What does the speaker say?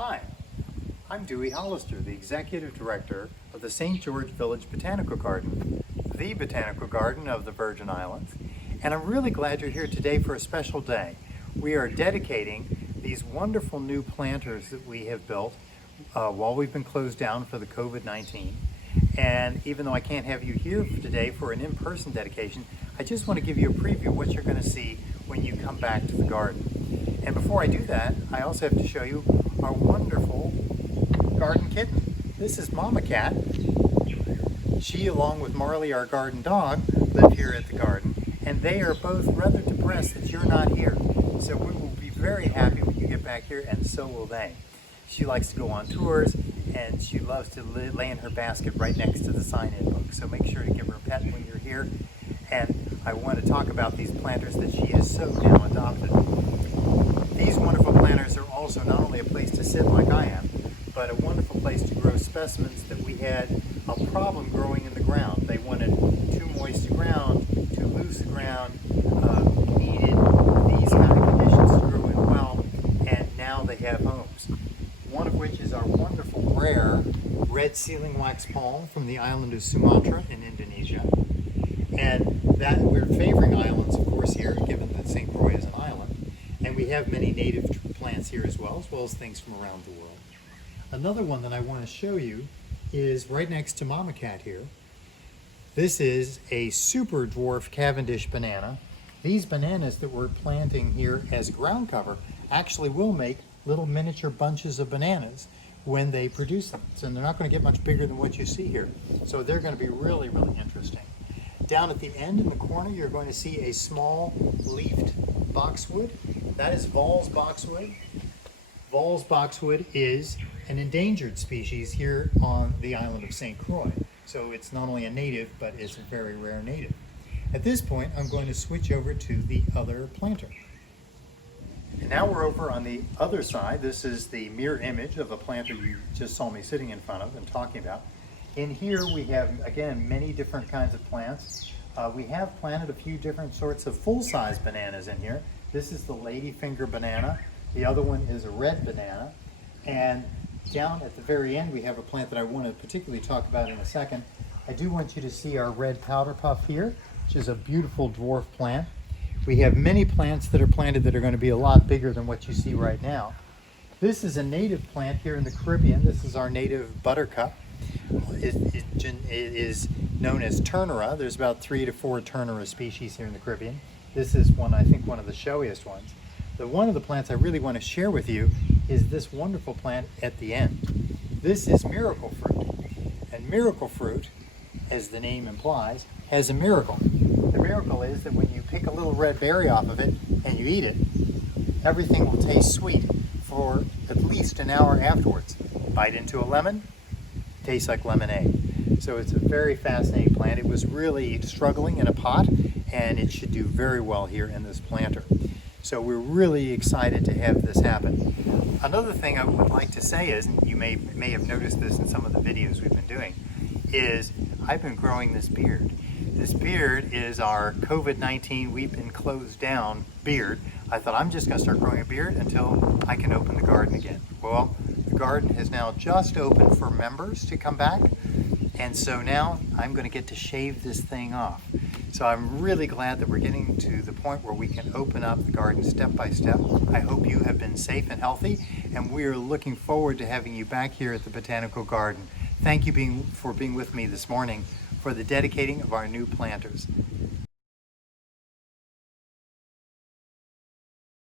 Hi, I'm Dewey Hollister, the Executive Director of the St. George Village Botanical Garden, the botanical garden of the Virgin Islands, and I'm really glad you're here today for a special day. We are dedicating these wonderful new planters that we have built while we've been closed down for the COVID-19. And even though I can't have you here today for an in-person dedication, I just want to give you a preview of what you're going to see when you come back to the garden. And before I do that, I also have to show you our wonderful garden kitten. This is Mama Cat. She, along with Marley, our garden dog, live here at the garden, and they are both rather depressed that you're not here. So we will be very happy when you get back here, and so will they. She likes to go on tours, and she loves to lay in her basket right next to the sign-in book. So make sure to give her a pet when you're here. And I want to talk about these planters that she has so now adopted. These wonderful planters are also not only a place to sit like I am, but a wonderful place to grow specimens that we had a problem growing in the ground. They wanted too moist ground, too loose ground, needed these kind of conditions to grow in well, and now they have homes. One of which is our wonderful rare red sealing wax palm from the island of Sumatra in Indonesia. And that we're favoring islands, of course, here, given that St Croix is an island. And we have many native plants here as well as things from around the world. Another one that I want to show you is right next to Mama Cat here. This is a super dwarf Cavendish banana. These bananas that we're planting here as ground cover actually will make little miniature bunches of bananas when they produce them. So they're not going to get much bigger than what you see here. So they're going to be really, really interesting. Down at the end in the corner, you're going to see a small leafed boxwood. That is Voll's boxwood. Voll's boxwood is an endangered species here on the island of St Croix. So it's not only a native, but it's a very rare native. At this point, I'm going to switch over to the other planter. And now we're over on the other side. This is the mirror image of a planter you just saw me sitting in front of and talking about. In here we have, again, many different kinds of plants. We have planted a few different sorts of full-size bananas in here. This is the ladyfinger banana. The other one is a red banana. And down at the very end we have a plant that I want to particularly talk about in a second. I do want you to see our red powder puff here, which is a beautiful dwarf plant. We have many plants that are planted that are going to be a lot bigger than what you see right now. This is a native plant here in the Caribbean. This is our native buttercup. It is known as Turnera. There's about 3 to 4 Turnera species here in the Caribbean. This is one, I think, one of the showiest ones. One of the plants I really want to share with you is this wonderful plant at the end. This is miracle fruit. And miracle fruit, as the name implies, has a miracle. The miracle is that when you pick a little red berry off of it and you eat it, everything will taste sweet for at least an hour afterwards. Bite into a lemon, tastes like lemonade. So it's a very fascinating plant. It was really struggling in a pot, and it should do very well here in this planter. So we're really excited to have this happen. Another thing I would like to say is, and you may have noticed this in some of the videos we've been doing, is I've been growing this beard. This beard is our COVID-19, we've been closed down beard. I thought I'm just going to start growing a beard until I can open the garden again. Well, the garden has now just opened for members to come back, and so now I'm going to get to shave this thing off. So I'm really glad that we're getting to the point where we can open up the garden step by step. I hope you have been safe and healthy, and we are looking forward to having you back here at the Botanical Garden. Thank you for being with me this morning for the dedicating of our new planters.